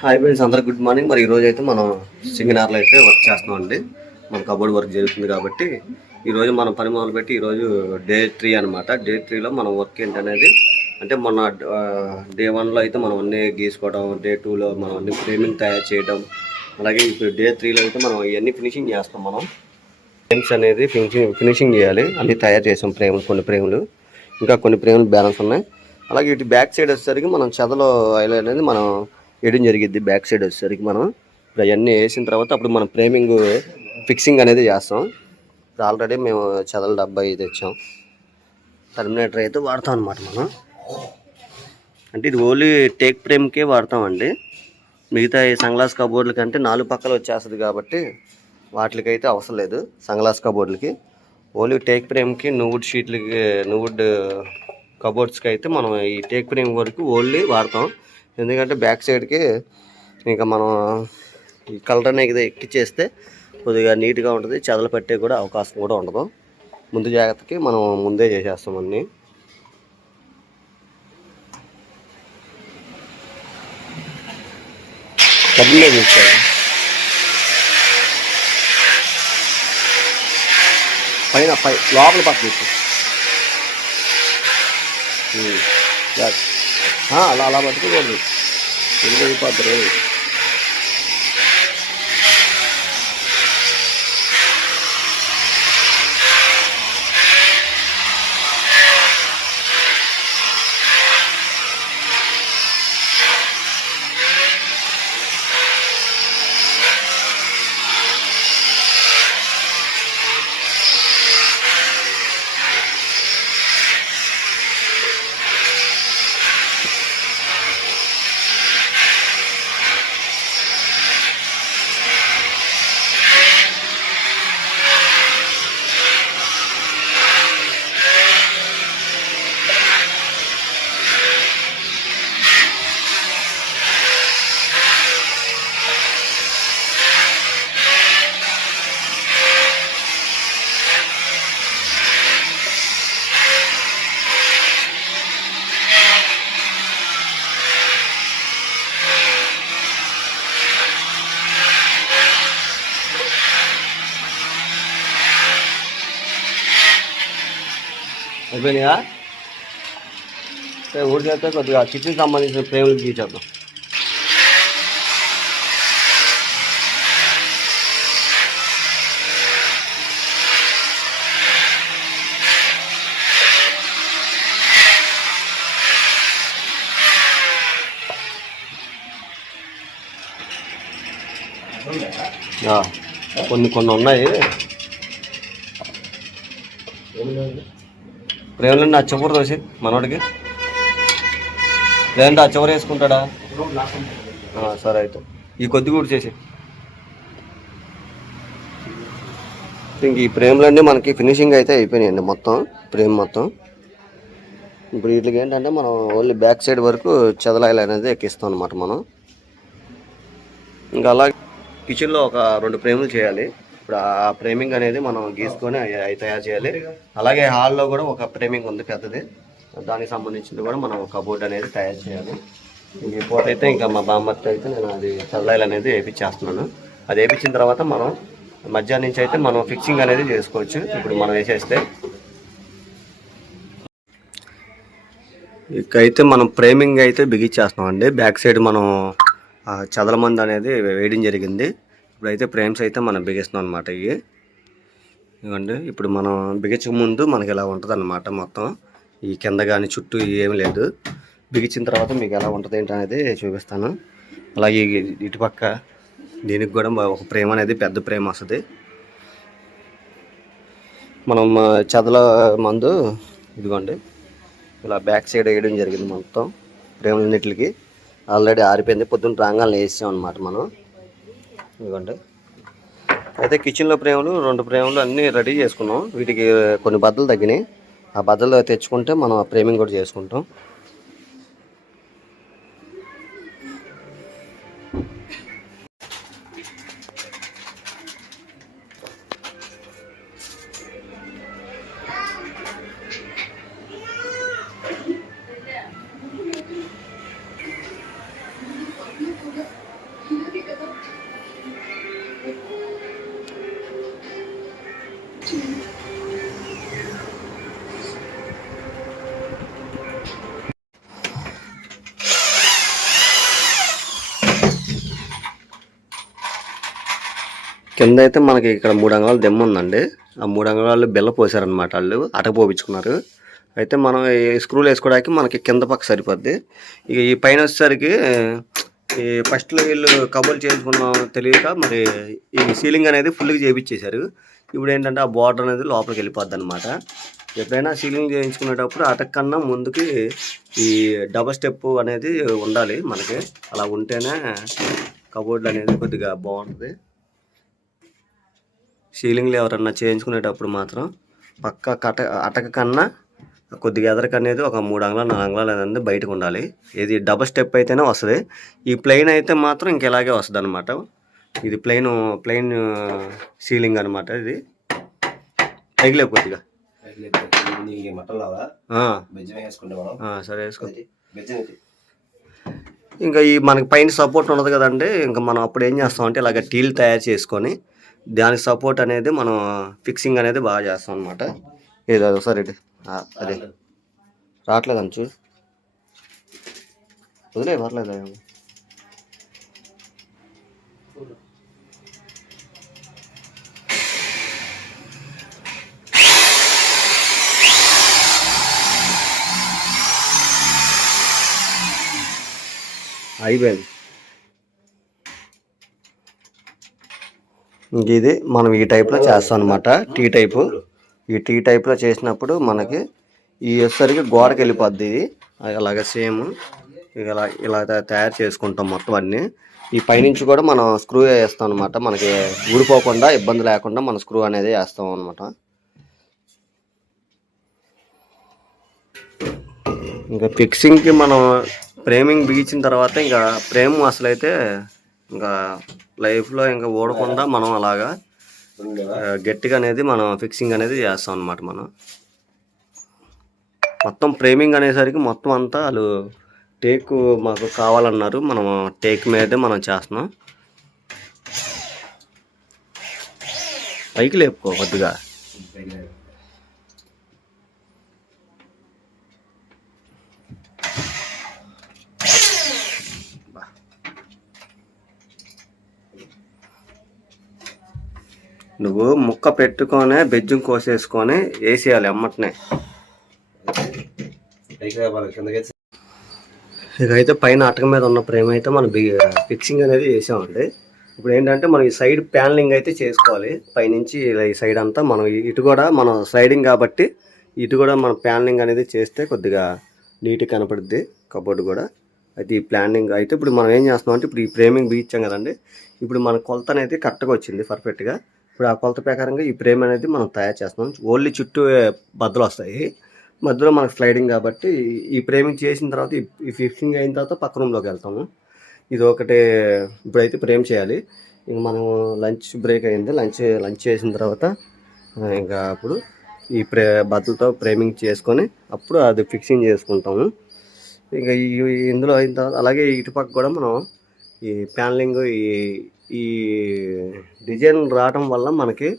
Hi friends అందరు good morning మరి ఈరోజు అయితే మనం సింగనార్లో అయితే వర్క్ చేస్తున్నాం అండి. మన కబోర్డ్ వర్క్ జరుగుతుంది కాబట్టి ఈరోజు మనం పని మొదలుపెట్టి ఈరోజు డే త్రీ అనమాట డే త్రీలో మనం వర్క్ ఏంటనేది అంటే మన డే వన్లో అయితే మనం అన్నీ గీసుకోవడం డే టూలో మనం అన్ని ఫ్రేమింగ్ తయారు చేయడం అలాగే ఇప్పుడు డే త్రీలో అయితే మనం ఇవన్నీ ఫినిషింగ్ చేస్తాం మనం. ఫ్రేమ్స్ అనేది ఫినిషింగ్ ఫినిషింగ్ చేయాలి. అన్నీ తయారు చేసాం ఫ్రేమ్ కొన్ని ఫ్రేములు. ఇంకా కొన్ని ఫ్రేములు బ్యాలెన్స్ ఉన్నాయి. అలాగే ఇటు బ్యాక్ సైడ్ వచ్చేసరికి మనం చెదలో ఐలైన్ అనేది మనం వేయడం జరిగిద్ది బ్యాక్ సైడ్ వచ్చేసరికి మనం. ఇప్పుడు అవన్నీ వేసిన తర్వాత అప్పుడు మనం ఫ్రేమింగ్ ఫిక్సింగ్ అనేది చేస్తాం. ఇప్పుడు ఆల్రెడీ మేము చెదల డబ్బా ఇది తెచ్చాం. టర్మినేటర్ అయితే వాడతాం అనమాట మనం. అంటే ఇది ఓన్లీ టేక్ ఫ్రేమ్కే వాడతామండి. మిగతా ఈ సన్గ్లాస్ కబోర్డుల కంటే నాలుగు పక్కల వచ్చేస్తుంది కాబట్టి వాటికైతే అవసరం లేదు సన్గ్లాస్ కబోర్డులకి. ఓన్లీ టేక్ ఫ్రేమ్కి నువ్వుడ్ షీట్లకి నువ్వుడ్ కబోర్డ్స్కి అయితే మనం ఈ టేక్ ఫ్రేమ్ వరకు ఓన్లీ వాడతాం. ఎందుకంటే బ్యాక్ సైడ్కి ఇంకా మనం ఈ కలర్ అనేది ఎక్కిచ్చేస్తే కొద్దిగా నీట్గా ఉంటుంది. చెదలు పట్టే కూడా అవకాశం కూడా ఉండదు. ముందు జాగ్రత్తకి మనం ముందే చేసేస్తాం అన్నీ. డబ్బులే చూసుకోవాలి పైన పై లోపల పక్క అలా అలా పట్టుకోకూడదు. ఎందుకు అయిపోతారు అయిపోయినాయా? సరే ఊరి చేస్తే కొద్దిగా కిచెన్ సంబంధించిన ఫ్రేమ్లు తీసేద్దాం. కొన్ని కొన్ని ఉన్నాయి. ప్రేమలండి ఆ చివరి దోసి మనోడికి. లేదంటే ఆ చివరి వేసుకుంటాడా? సరే అయితే. ఈ కొద్ది కూడా చేసి ఇంక ఈ ప్రేమ్లన్నీ మనకి ఫినిషింగ్ అయితే అయిపోయినాయండి మొత్తం ప్రేమ్ మొత్తం. ఇప్పుడు వీటికి ఏంటంటే మనం ఓన్లీ బ్యాక్ సైడ్ వరకు చెదలాయిల్ అనేది ఎక్కిస్తాం అనమాట మనం. ఇంకా అలాగే కిచెన్లో ఒక రెండు ప్రేములు చేయాలి. ఇప్పుడు ఆ ఫ్రేమింగ్ అనేది మనం గీసుకొని అవి తయారు చేయాలి. అలాగే హాల్లో కూడా ఒక ఫ్రేమింగ్ ఉంది పెద్దది. దానికి సంబంధించింది కూడా మనం ఒక కబోర్డ్ అనేది తయారు చేయాలి. ఈ పూట అయితే ఇంకా మా బామ్మర్తి అయితే నేను అది చల్లాయిలు అనేది వేయించేస్తున్నాను అది వేయించిన తర్వాత మనం మధ్యాహ్నం నుంచి అయితే మనం ఫిక్సింగ్ అనేది చేసుకోవచ్చు. ఇప్పుడు మనం వేసేస్తే ఇకైతే మనం ఫ్రేమింగ్ అయితే బిగించేస్తున్నాం అండి బ్యాక్ సైడ్ మనం చదలమంది అనేది వేయడం జరిగింది. ఇప్పుడైతే ఫ్రేమ్స్ అయితే మనం బిగిస్తున్నాం అనమాట ఇవి. ఇవ్వండి ఇప్పుడు మనం బిగించక ముందు మనకి ఇలా ఉంటుంది అనమాట మొత్తం. ఈ కింద కానీ చుట్టూ ఏమి లేదు. బిగించిన తర్వాత మీకు ఎలా ఉంటుంది ఏంటి అనేది చూపిస్తాను. అలాగే ఈ- ఇటుపక్క దీనికి కూడా ఒక ప్రేమ అనేది పెద్ద ప్రేమ వస్తుంది. మనం చదల మందు ఇదిగోండి ఇలా బ్యాక్ సైడ్ వేయడం జరిగింది మొత్తం. ప్రేమలన్నిటికి ఆల్రెడీ ఆరిపోయింది. పొద్దున్న రాగానే వేసాం అనమాట మనం. ఇదిగోండి. అయితే కిచెన్లో ప్రేమలు రెండు ప్రేమలు అన్నీ రెడీ చేసుకున్నాం. వీటికి కొన్ని బద్దలు తగ్గినాయి. ఆ బద్దలు తెచ్చుకుంటే మనం ఆ ఫ్రేమింగ్ కూడా చేసుకుంటాం. కింద అయితే మనకి ఇక్కడ మూడు అంగళాలు దెమ్మ ఉందండి. ఆ మూడు అంగళాలు బెల్ల పోసారనమాట వాళ్ళు. అట పోపించుకున్నారు అయితే మనం స్క్రూలు వేసుకోవడానికి మనకి కింద పక్క సరిపోద్ది. ఇక ఈ పైన వచ్చేసరికి ఈ ఫస్ట్లో వీళ్ళు కబుర్లు చేసుకున్నాం తెలియక మరి ఈ సీలింగ్ అనేది ఫుల్గా చేయించేశారు. ఇప్పుడు ఏంటంటే ఆ బార్డర్ అనేది లోపలికి వెళ్ళిపోద్ది అనమాట ఎప్పుడైనా సీలింగ్ చేయించుకునేటప్పుడు అటక్ ముందుకి ఈ డబల్ స్టెప్ అనేది ఉండాలి మనకి. అలా ఉంటేనే కబోర్డ్ అనేది కొద్దిగా బాగుంటుంది. సీలింగ్లు ఎవరన్నా చేయించుకునేటప్పుడు మాత్రం పక్క కట అటక కన్నా కొద్దిగా ఎదరక అనేది ఒక మూడు అంగళాలు నాలుగు అంగళాలు అనేది బయటకు ఉండాలి. ఇది డబల్ స్టెప్ అయితేనే వస్తుంది. ఈ ప్లెయిన్ అయితే మాత్రం ఇంక ఇలాగే వస్తుంది అనమాట ఇది. ప్లెయిన్ ప్లెయిన్ సీలింగ్ అనమాట ఇది పైకి కొద్దిగా సరే వేసుకో. ఇంకా ఈ మనకి పైన సపోర్ట్ ఉండదు కదండి. ఇంకా మనం అప్పుడు ఏం చేస్తామంటే ఇలాగ టీల్ తయారు చేసుకొని దానికి సపోర్ట్ అనేది మనం ఫిక్సింగ్ అనేది బాగా చేస్తాం అనమాట ఒకసారి ఇటు. ఆ, అదే. రావట్లేదు. అంచు వదిలే పర్లేదు అయిపోయింది. ఇంక ఇది మనం ఈ టైప్లో చేస్తాం అనమాట టీ టైపు. ఈ టీ టైప్లో చేసినప్పుడు మనకి ఈ వచ్చేసరికి గోడకి వెళ్ళిపోద్ది ఇది. అలాగే సేమ్ ఇలా ఇలా తయారు చేసుకుంటాం మొత్తం అన్నీ. ఈ పైనుంచి కూడా మనం స్క్రూ వేస్తాం అనమాట మనకి ఊడిపోకుండా ఇబ్బంది లేకుండా మనం స్క్రూ అనేది వేస్తాం అనమాట ఇంకా ఫిక్సింగ్కి మనం ఫ్రేమింగ్ బిగించిన తర్వాత ఇంకా ఫ్రేమ్ అసలు అయితే ఇంకా లైఫ్లో ఇంకా ఓడకుండా మనం అలాగా గట్టిగా అనేది మనం ఫిక్సింగ్ అనేది చేస్తాం అనమాట మనం. మొత్తం ఫ్రేమింగ్ అనేసరికి మొత్తం అంతా వాళ్ళు టేక్ మాకు కావాలన్నారు. మనం టేక్ మీదే మనం చేస్తున్నాం. పైకి లేపుకో కొద్దిగా. నువ్వు ముక్క పెట్టుకొని బెజ్జం కోసేసుకొని వేసేయాలి అమ్మటనే. పైకి అయితే ఇకైతే పైన అటక మీద ఉన్న ఫ్రేమ్ అయితే మనం బి- ఫిక్సింగ్ అనేది చేసామండి. ఇప్పుడు ఏంటంటే మనం ఈ సైడ్ ప్యానలింగ్ అయితే చేసుకోవాలి. పైనుంచి ఇలా ఈ సైడ్ అంతా మనం ఇటు కూడా మనం సైడింగ్ కాబట్టి ఇటు కూడా మనం ప్యానలింగ్ అనేది చేస్తే కొద్దిగా నీట్గా కనపడుద్ది కబోర్డ్ కూడా. అయితే ఈ ప్లానింగ్ అయితే ఇప్పుడు మనం ఏం చేస్తున్నాం అంటే ఇప్పుడు ఈ ఫ్రేమింగ్ బీచ్చాం కదండి. ఇప్పుడు మన కొలత అనేది కరెక్ట్గా వచ్చింది పర్ఫెక్ట్గా. ఇప్పుడు ఆ కొలత ప్రకారంగా ఈ ఫ్రేమ్ అనేది మనం తయారు చేస్తున్నాం. ఓన్లీ చుట్టూ బద్దలు వస్తాయి. మధ్యలో మనకు స్లైడింగ్ కాబట్టి ఈ ఫ్రేమింగ్ చేసిన తర్వాత ఈ- ఫిక్సింగ్ అయిన తర్వాత పక్క రూమ్లోకి వెళ్తాము. ఇది ఒకటి ఇప్పుడైతే ఫ్రేమ్ చేయాలి. ఇంక మనం లంచ్ బ్రేక్ అయింది. లంచ్ లంచ్ చేసిన తర్వాత ఇంకా అప్పుడు ఈ ప్రే బద్దలతో ఫ్రేమింగ్ చేసుకొని అప్పుడు అది ఫిక్సింగ్ చేసుకుంటాము. ఇంకా ఈ ఇందులో అయిన తర్వాత అలాగే ఇటుపక్క కూడా మనం ఈ ప్యానలింగ్ ఈ ఈ డిజైన్ రావటం వల్ల మనకి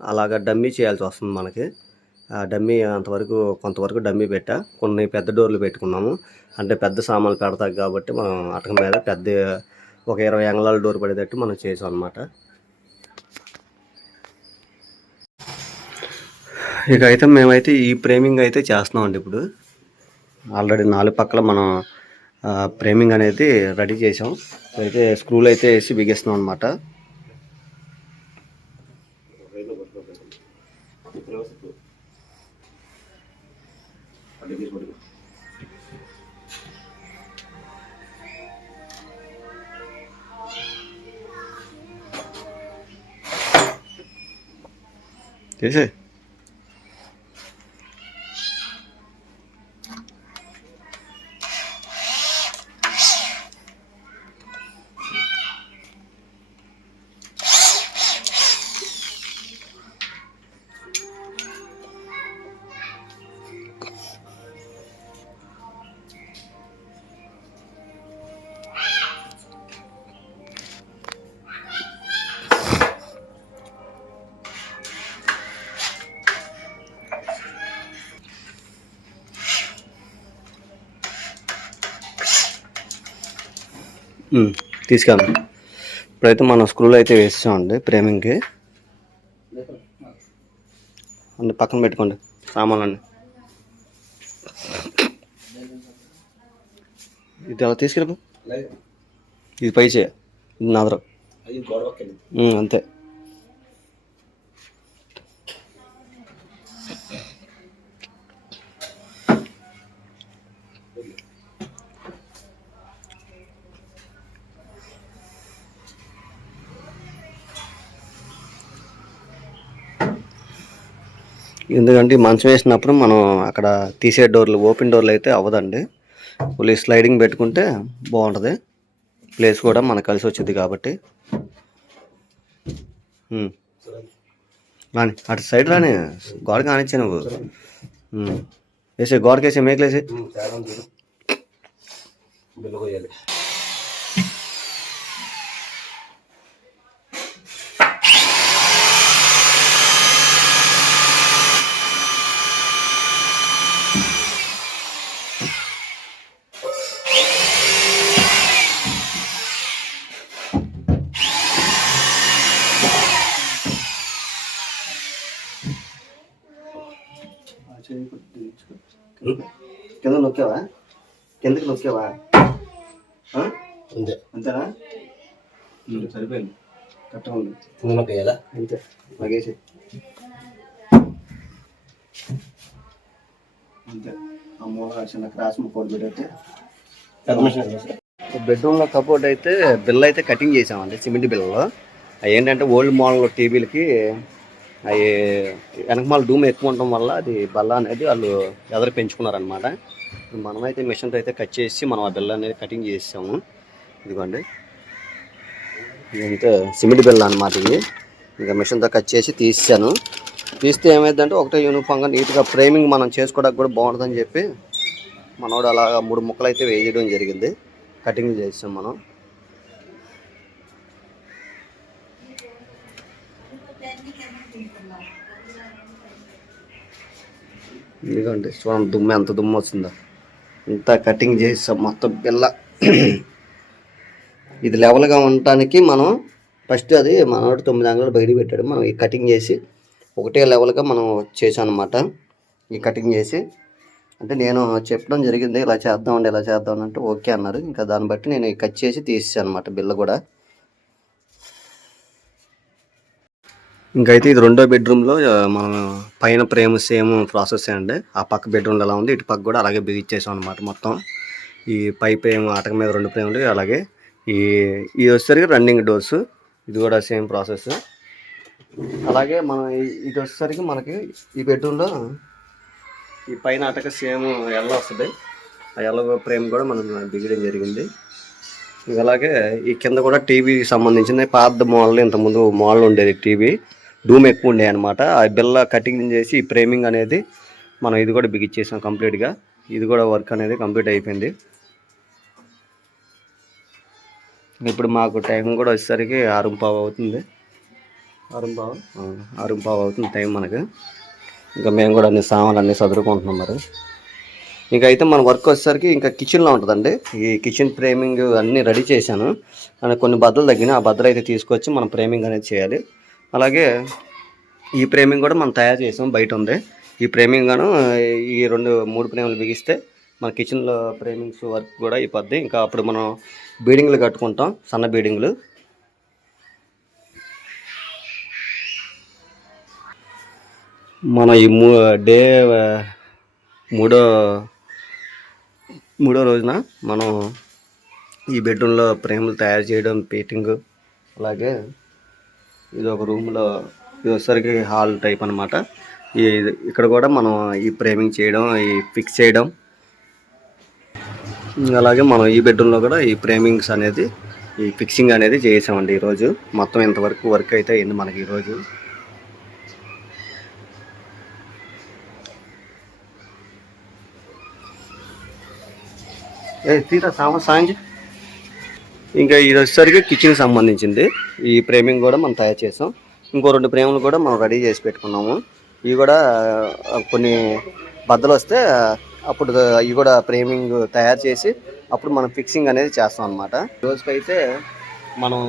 అలాగ డమ్మీ చేయాల్సి వస్తుంది మనకి. ఆ డమ్మీ అంతవరకు కొంతవరకు డమ్మీ పెట్టా. కొన్ని పెద్ద డోర్లు పెట్టుకున్నాము. అంటే పెద్ద సామాన్లు పెడతాయి కాబట్టి మనం అటక మీద పెద్ద ఒక ఇరవై అంగళాల డోర్ పడేటట్టు మనం చేసాం అనమాట ఇక అయితే మేమైతే ఈ ఫ్రేమింగ్ అయితే చేస్తున్నామండి ఇప్పుడు. ఆల్రెడీ నాలుగు పక్కల మనం ఫ్రేమింగ్ అనేది రెడీ చేసాం అయితే స్క్రూలు అయితే వేసి బిగిస్తున్నాం అనమాట చేసే తీసుకెళ్ళండి ఇప్పుడైతే మనం స్క్రూలు అయితే వేసామండి ఫ్రేమింగ్కి. అన్ని పక్కన పెట్టుకోండి సామాన్లన్నీ. ఇది అలా తీసుకెళ్ళి ఇది పై చేయ ఇది నాదరం అంతే. ఎందుకంటే మంచం వేసినప్పుడు మనం అక్కడ తీసే డోర్లు ఓపెన్ డోర్లు అయితే అవ్వదండి. ఓన్లీ స్లైడింగ్ పెట్టుకుంటే బాగుంటుంది. ప్లేస్ కూడా మనకు కలిసి వచ్చింది కాబట్టి. Hmm. రాని అటు సైడ్ రాని గోడ కానిచ్చా నువ్వు. వేసే గోడకి మేకలేసే కింద నొక్కావా? కిందకి నొక్కావా? అంతే. అంతేనా? సరిపోయింది. కరెక్ట్గా ఉంది. కింద కొయ్యాలా అంతే. లగేసి. అంతే. మూల చిన్న క్రాస్ ముక్కోటి పెట్టయితే. బెడ్రూమ్లో కబోర్డ్ అయితే బిల్ అయితే కటింగ్ చేసామండి సిమెంట్ బిల్లలో అవి ఏంటంటే ఓల్డ్ మోడల్ టీవీలకి అవి వెనకమాల డూమ్ ఎక్కువ ఉండటం వల్ల అది బల్ల అనేది వాళ్ళు ఎదరు పెంచుకున్నారనమాట మనమైతే మిషన్తో అయితే కట్ చేసి మనం ఆ బిల్ల అనేది కటింగ్ చేసాము ఇదిగోండి. ఇదంతా సిమెంట్ బిల్ల అనమాట ఇది. ఇంకా మిషన్తో కట్ చేసి తీసాను. తీస్తే ఏమైందంటే ఒకటే యూనిఫామ్గా నీట్గా ఫ్రేమింగ్ మనం చేసుకోవడానికి కూడా బాగుంటుందని చెప్పి మనోడు అలా మూడు ముక్కలు అయితే వేయడం జరిగింది. కటింగ్ చేసాం మనం. ఎందుకండి చూడండి దుమ్ము ఎంత దుమ్ము వస్తుందో ఇంత కటింగ్ చేసాం మొత్తం పిల్ల. ఇది లెవెల్గా ఉండటానికి మనం ఫస్ట్ అది మనోడు తొమ్మిది అంగళాలు బయట పెట్టాడు. మనం ఈ కటింగ్ చేసి ఒకటే లెవెల్గా మనం చేసాం అనమాట ఈ కటింగ్ చేసి అంటే నేను చెప్పడం జరిగింది ఇలా చేద్దామండి ఇలా చేద్దాం అంటే ఓకే అన్నారు. ఇంకా దాన్ని బట్టి నేను కట్ చేసి తీసాను అనమాట బిల్ల కూడా. ఇంకైతే ఇది రెండో బెడ్రూమ్లో మనం పైన ప్రేమ్ సేమ్ ప్రాసెస్ అండి. ఆ పక్క బెడ్రూమ్లో ఎలా ఉంది ఇటు పక్క కూడా అలాగే బిగిచ్చేసాం అనమాట మొత్తం. ఈ పై ప్రేమ ఆటక మీద రెండు ప్రేమ్లు అలాగే ఈ ఇది వచ్చేసరికి రన్నింగ్ డోర్స్ ఇది కూడా సేమ్ ప్రాసెస్. అలాగే మనం ఇది వచ్చేసరికి మనకి ఈ బెడ్రూమ్లో ఈ పైన ఆటక సేమ్ ఎల్ల వస్తుంది. ఆ ఎల్ల ప్రేమ్ కూడా మనం బిగడం జరిగింది. అలాగే ఈ కింద కూడా టీవీకి సంబంధించిన పాత మోడల్ ఇంతకుముందు మోడల్ ఉండేది టీవీ. డూమ్ ఎక్కువ ఉండే అనమాట ఆ బిల్ల కటింగ్ చేసి ఫ్రేమింగ్ అనేది మనం ఇది కూడా బిగిచ్చేసాం కంప్లీట్గా ఇది కూడా వర్క్ అనేది కంప్లీట్ అయిపోయింది. ఇప్పుడు మాకు టైం కూడా వచ్చేసరికి ఆరు పావు అవుతుంది. ఆరు పావు? ఆ, ఆరు పావు అవుతుంది టైం మనకు. ఇంకా మేము కూడా అన్ని సామాన్లు అన్నీ చదువుకుంటున్నాం మరి. ఇంకా అయితే మన వర్క్ వచ్చేసరికి ఇంకా కిచెన్లో ఉంటుందండి. ఈ కిచెన్ ఫ్రేమింగ్ అన్నీ రెడీ చేశాను. కొన్ని బద్దలు తగ్గినాయి ఆ బద్దలు అయితే తీసుకొచ్చి మనం ఫ్రేమింగ్ అనేది చేయాలి. అలాగే ఈ ఫ్రేమింగ్ కూడా మనం తయారు చేసాం బయట ఉంది. ఈ ఫ్రేమింగ్ గాను ఈ రెండు మూడు ఫ్రేములు బిగిస్తే మన కిచెన్లో ఫ్రేమింగ్స్ వర్క్ కూడా అయిపోద్ది. ఇంకా అప్పుడు మనం బీడింగ్లు కట్టుకుంటాం సన్న బీడింగ్లు. మన ఈ మూ డే మూడో మూడో రోజున మనం ఈ బెడ్రూమ్లో ఫ్రేములు తయారు చేయడం పెయింటింగ్ అలాగే ఇది ఒక రూమ్లో ఇది వచ్చేసరికి హాల్ టైప్ అనమాట ఈ ఇక్కడ కూడా మనం ఈ ఫ్రేమింగ్ చేయడం ఈ ఫిక్స్ చేయడం అలాగే మనం ఈ బెడ్రూమ్లో కూడా ఈ ఫ్రేమింగ్స్ అనేది ఈ ఫిక్సింగ్ అనేది చేసామండి ఈరోజు. మొత్తం ఇంతవరకు వర్క్ అయితే అయింది మనకి ఈరోజు? ఏ తీరా సాయం సాంజ్ ఇంకా ఇది వచ్చేసరికి కిచెన్కి సంబంధించింది. ఈ ఫ్రేమింగ్ కూడా మనం తయారు చేసాం. ఇంకో రెండు ఫ్రేములు కూడా మనం రెడీ చేసి పెట్టుకున్నాము. ఇవి కూడా కొన్ని బద్దలు వస్తే అప్పుడు ఇవి కూడా ఫ్రేమింగ్ తయారు చేసి అప్పుడు మనం ఫిక్సింగ్ అనేది చేస్తాం అనమాట రోజుకైతే మనం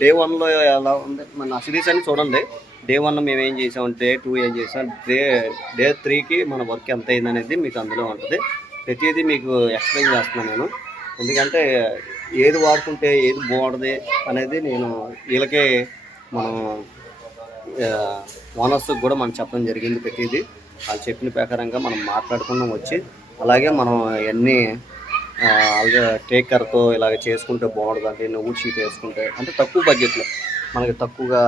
డే వన్లో ఎలా ఉంది? మన సిరీస్ అని చూడండి. డే వన్ మేము ఏం చేసాం? డే టూ ఏం చేసాం? డే డే త్రీకి మన వర్క్ ఎంత అయింది అనేది మీకు అందులో ఉంటుంది. ప్రతిదీ మీకు ఎక్స్ప్లెయిన్ చేస్తున్నాను నేను. ఎందుకంటే ఏది వాడుకుంటే ఏది బాగుంటుంది అనేది నేను వీళ్ళకే మనం ఓనర్స్కి కూడా మనం చెప్పడం జరిగింది ప్రతిదీ. వాళ్ళు చెప్పిన ప్రకారంగా మనం మాట్లాడుకున్నాం వచ్చి. అలాగే మనం అన్నీ అలాగే టేకర్తో ఇలాగ చేసుకుంటే బాగుంటుంది అంటే నువ్వు షీట్ వేసుకుంటే అంటే తక్కువ బడ్జెట్లో మనకి తక్కువగా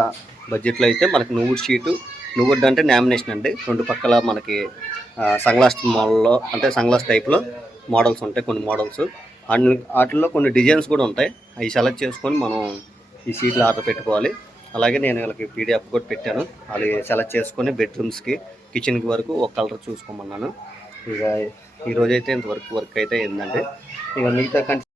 బడ్జెట్లో అయితే మనకి నువ్వు షీటు నువ్వుడ్ అంటే నామినేషన్ అండి. రెండు పక్కల మనకి సంగ్లాస్ మోడల్లో అంటే సంగ్లాస్ టైప్లో మోడల్స్ ఉంటాయి కొన్ని మోడల్స్. వాటిల్లో కొన్ని డిజైన్స్ కూడా ఉంటాయి. అవి సెలెక్ట్ చేసుకొని మనం ఈ సీట్లు ఆర్డర్ పెట్టుకోవాలి. అలాగే నేను వీళ్ళకి పీడిఎఫ్ కూడా పెట్టాను. అది సెలెక్ట్ చేసుకొని బెడ్రూమ్స్కి కిచెన్కి వరకు ఒక కలర్ చూసుకోమన్నాను. ఇక ఈరోజైతే ఇంతవరకు వర్క్ అయితే ఏంటంటే ఇక మిగతా కంటే